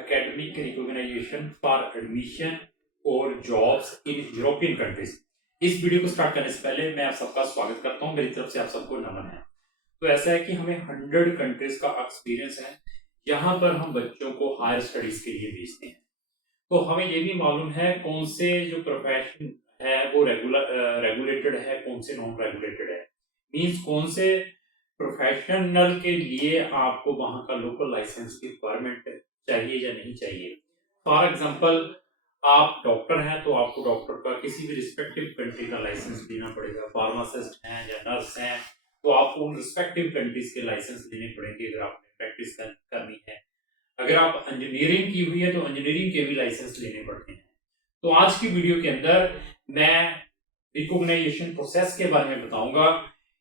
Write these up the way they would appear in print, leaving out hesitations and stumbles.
academic recognition for admission और jobs in European countries। इस video को स्टार्ट करने से पहले मैं आप सबका स्वागत करता हूं। मेरी तरफ से आप सबको नमन है। तो ऐसा है कि हमें 100 कंट्रीज का एक्सपीरियंस है, यहाँ पर हम बच्चों को हायर स्टडीज के लिए भेजते हैं। तो हमें ये भी मालूम है कौन से जो प्रोफेशन है वो रेगुलेटेड है, कौन से नॉन रेगुलेटेड है। मींस कौन से प्रोफेशनल के लिए आपको वहां का लोकल लाइसेंस की रिक्वायरमेंट चाहिए या नहीं चाहिए। फॉर एग्जांपल, आप डॉक्टर हैं तो आपको डॉक्टर का किसी भी रिस्पेक्टिव कंट्री का लाइसेंस लेना पड़ेगा। फार्मासिस्ट हैं या नर्स हैं तो आपको उन रिस्पेक्टिव कंट्रीज के लाइसेंस लेने पड़ेंगे अगर आपने प्रैक्टिस करनी है। अगर आप इंजीनियरिंग की हुई है तो इंजीनियरिंग के भी लाइसेंस लेने पड़ते हैं। तो आज की वीडियो के अंदर मैं रिकॉग्नाइजेशन प्रोसेस के बारे में बताऊंगा।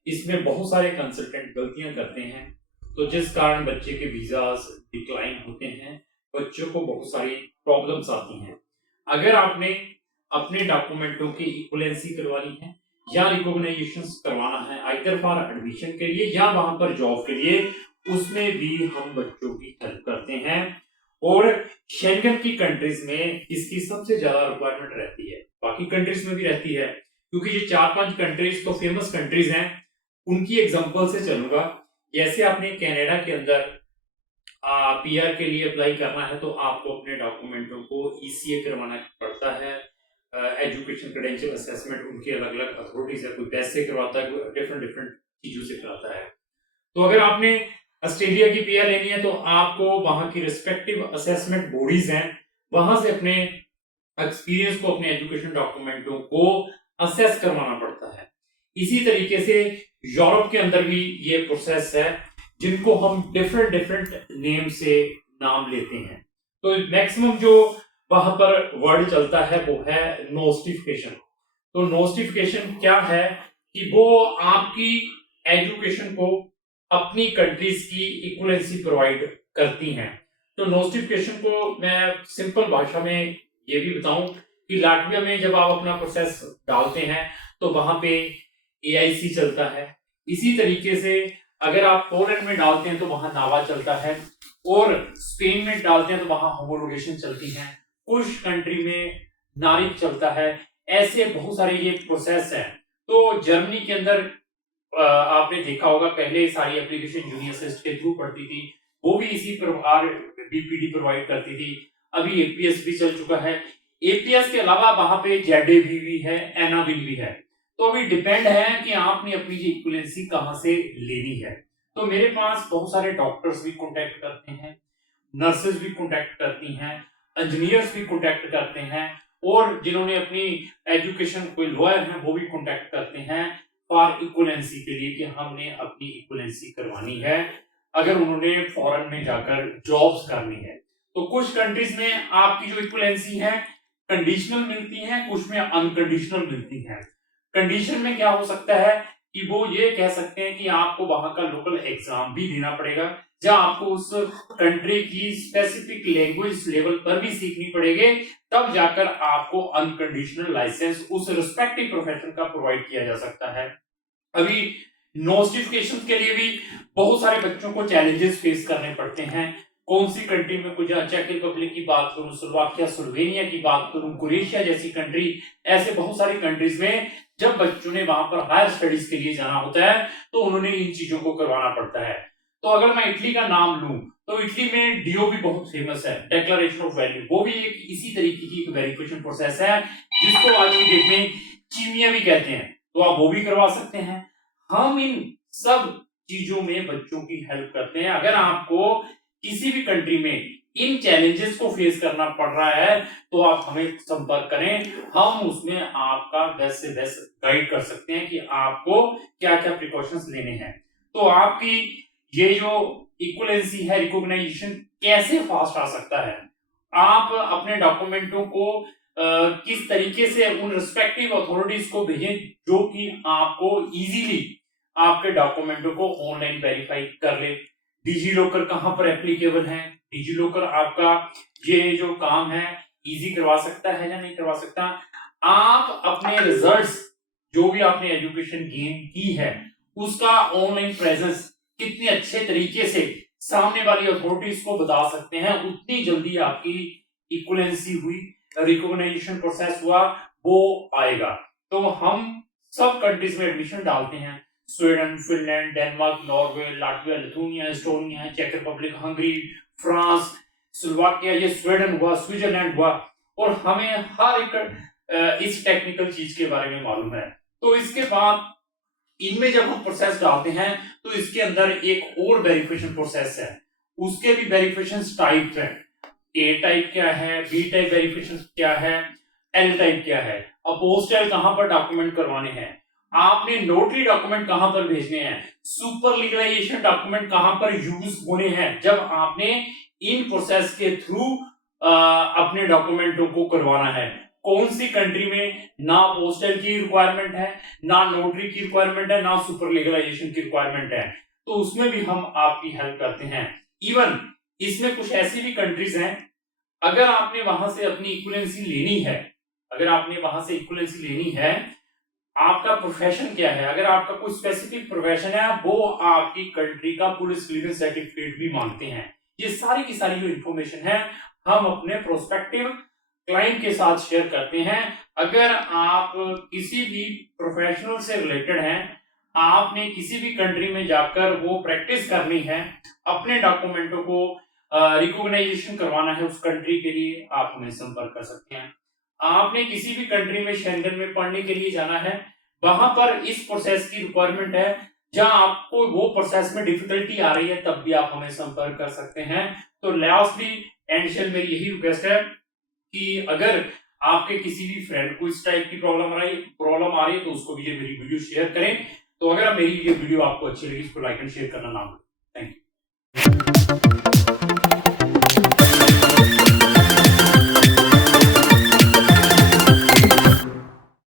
इसमें बहुत सारे कंसल्टेंट गलतियां करते हैं, तो जिस कारण बच्चे के वीजास डिक्लाइन होते हैं, बच्चों को बहुत सारी प्रॉब्लम्स आती हैं। अगर आपने अपने डॉक्यूमेंटों की इक्विवेलेंसी करवानी है या रिकॉग्नाइजेशन करवाना है आइदर फॉर एडमिशन के लिए या वहां पर जॉब के लिए, उसमें भी हम बच्चों की हेल्प करते हैं। और शेंगन की कंट्रीज में इसकी सबसे ज्यादा रिक्वायरमेंट रहती है, बाकी कंट्रीज में भी रहती है, क्योंकि ये 4-5 कंट्रीज तो फेमस कंट्रीज हैं। उनकी एग्जांपल से चलूंगा। जैसे आपने कनाडा के अंदर पीआर के लिए अप्लाई करना है तो आपको अपने डॉक्यूमेंटों को ईसीए करवाना पड़ता है। एजुकेशन क्रेडेंशियल असेसमेंट उनके अलग अलग अथॉरिटीज है, कोई पैसे करवाता है, कोई डिफरेंट चीजों से कराता है। तो अगर आपने ऑस्ट्रेलिया की पीआर लेनी है तो आपको वहां की रिस्पेक्टिव असेसमेंट बॉडीज हैं, वहां से अपने एक्सपीरियंस को, अपने एजुकेशन डॉक्यूमेंटों को असेस करवाना पड़ता है। इसी तरीके से यूरोप के अंदर भी ये प्रोसेस है, जिनको हम डिफरेंट नेम से नाम लेते हैं। तो मैक्सिमम जो वहां पर वर्ड चलता है वो है नोटिफिकेशन। तो नोटिफिकेशन क्या है कि वो आपकी एजुकेशन को अपनी कंट्रीज की इक्विवेलेंसी प्रोवाइड करती हैं। तो नोटिफिकेशन को मैं सिंपल भाषा में ये भी बताऊं कि लाटविया में जब आप अपना प्रोसेस डालते हैं तो वहां पे एआईसी चलता है। इसी तरीके से अगर आप पोलैंड में डालते हैं तो वहां नावा चलता है, और स्पेन में डालते हैं तो वहां होमोलोगेशन चलती है, कुछ कंट्री में नारिक चलता है। ऐसे बहुत सारे ये प्रोसेस है। तो जर्मनी के अंदर आपने देखा होगा पहले सारी एप्लीकेशन जूनियर असिस्ट के थ्रू पड़ती थी, वो भी इसी प्रकार बीपीडी प्रोवाइड करती थी। अभी एपीएस भी चल चुका है। एपीएस के अलावा वहां पे जेडएवी भी है, एनाविल भी है। तो अभी डिपेंड है कि आपने अपनी इक्विवेलेंसी कहां से लेनी है। तो मेरे पास बहुत सारे डॉक्टर्स भी कांटेक्ट करते हैं, नर्सेज भी कांटेक्ट करती हैं, इंजीनियर्स भी कांटेक्ट करते हैं, और जिन्होंने अपनी एजुकेशन कोई लॉयर हैं वो भी कांटेक्ट करते हैं फॉर इक्विवेलेंसी के लिए कि हमने अपनी इक्विवेलेंसी करवानी है अगर उन्होंने फॉरेन में जाकर जॉब्स करनी है। तो कुछ कंट्रीज में आपकी जो इक्विवेलेंसी है कंडीशनल मिलती है, कुछ में अनकंडीशनल मिलती है। कंडीशन में क्या हो सकता है कि वो ये कह सकते हैं कि आपको वहां का लोकल एग्जाम भी देना पड़ेगा, या आपको उस कंट्री की स्पेसिफिक लैंग्वेज लेवल पर भी सीखनी पड़ेगी, तब जाकर आपको अनकंडीशनल लाइसेंस उस रिस्पेक्टिव प्रोफेशन का प्रोवाइड किया जा सकता है। अभी नोटिफिकेशन के लिए भी बहुत सारे बच्चों को चैलेंजेस फेस करने पड़ते हैं। कौन सी कंट्री में, कुछ चेक रिपब्लिक की बात करूं, स्लोवाकिया, स्लोवेनिया की बात करूं, क्रोएशिया जैसी कंट्री, ऐसे बहुत सारी कंट्रीज में जब बच्चों ने वहां पर हायर स्टडीज के लिए जाना होता है तो उन्होंने इन चीजों को करवाना पड़ता है। तो अगर मैं इटली का नाम लूं तो इटली में डीओ भी बहुत फेमस है, डिक्लेरेशन ऑफ वैल्यू, वो भी एक इसी तरीके की एक वेरिफिकेशन प्रोसेस है जिसको आज की डेट में चीमिया भी कहते हैं। तो आप वो भी करवा सकते हैं। हम इन सब चीजों में बच्चों की हेल्प करते हैं। अगर आपको किसी भी कंट्री में इन चैलेंजेस को फेस करना पड़ रहा है तो आप हमें संपर्क करें, हम उसमें आपका बेस्ट से बेस्ट गाइड कर सकते हैं कि आपको क्या क्या प्रिकॉशंस लेने हैं। तो आपकी ये जो इक्विवेलेंसी है, रिकॉग्नाइजेशन कैसे फास्ट आ सकता है, आप अपने डॉक्यूमेंटों को किस तरीके से उन रिस्पेक्टिव अथॉरिटीज को भेजें जो कि आपको इजीली आपके डॉक्यूमेंटों को ऑनलाइन वेरीफाई कर ले। डिजी लॉकर कहां पर एप्लीकेबल है, डिजी लॉकर आपका ये जो काम है इजी करवा सकता है या नहीं करवा सकता। आप अपने रिजल्ट्स जो भी आपने एजुकेशन गेन की है उसका ऑनलाइन प्रेजेंस कितने अच्छे तरीके से सामने वाली अथॉरिटीज को बता सकते हैं, उतनी जल्दी आपकी इक्विवेलेंसी हुई, रिकॉग्नाइजेशन प्रोसेस हुआ, वो आएगा। तो हम सब कंट्रीज में एडमिशन डालते हैं, Sweden, Finland, Denmark, Norway, Latvia, Lithuania, Estonia, चेक रिपब्लिक, हंगरी, फ्रांस, स्लोवाकिया, ये स्वीडन हुआ, स्विट्जरलैंड हुआ, और हमें हर एक इस टेक्निकल चीज के बारे में मालूम है। तो इसके बाद इनमें जब हम प्रोसेस डालते हैं तो इसके अंदर एक और वेरिफिकेशन प्रोसेस है, उसके भी वेरिफिकेशन टाइप है। ए टाइप क्या है, बी टाइप वेरिफिकेशन क्या है, एल टाइप क्या है, अपोस्टल कहां पर डॉक्यूमेंट करवाने हैं, आपने नोटरी डॉक्यूमेंट कहां पर भेजने हैं, सुपर लीगलाइजेशन डॉक्यूमेंट कहां पर यूज होने हैं, जब आपने इन प्रोसेस के थ्रू अपने डॉक्यूमेंटों को करवाना है। कौन सी कंट्री में ना पोस्टल की रिक्वायरमेंट है, ना नोटरी की रिक्वायरमेंट है, ना सुपर लीगलाइजेशन की रिक्वायरमेंट है, तो उसमें भी हम आपकी हेल्प करते हैं। इवन इसमें कुछ ऐसी भी कंट्रीज हैं, अगर आपने वहां से अपनी इक्विवेलेंसी लेनी है, अगर आपने वहां से इक्विवेलेंसी लेनी है, आपका प्रोफेशन क्या है, अगर आपका कोई स्पेसिफिक प्रोफेशन है, वो आपकी कंट्री का पुलिस क्लियरेंस सर्टिफिकेट भी मांगते हैं। ये सारी की सारी जो इंफॉर्मेशन है हम अपने प्रोस्पेक्टिव क्लाइंट के साथ शेयर करते हैं। अगर आप किसी भी प्रोफेशनल से रिलेटेड हैं, आपने किसी भी कंट्री में जाकर वो प्रैक्टिस करनी है, अपने डॉक्यूमेंटों को रिकॉग्नाइजेशन करवाना है उस कंट्री के लिए, आप हमें संपर्क कर सकते हैं। आपने किसी भी कंट्री में शेंगन में पढ़ने के लिए जाना है, वहां पर इस प्रोसेस की रिक्वायरमेंट है, जहां आपको वो प्रोसेस में डिफिकल्टी आ रही है, तब भी आप हमें संपर्क कर सकते हैं। तो लास्टली एंड मेरी यही रिक्वेस्ट है कि अगर आपके किसी भी फ्रेंड को इस टाइप की प्रॉब्लम आ रही है तो उसको भी ये मेरी वीडियो शेयर करें। तो अगर मेरी ये वीडियो आपको अच्छी लगी, इसको लाइक एंड शेयर करना ना भूलें।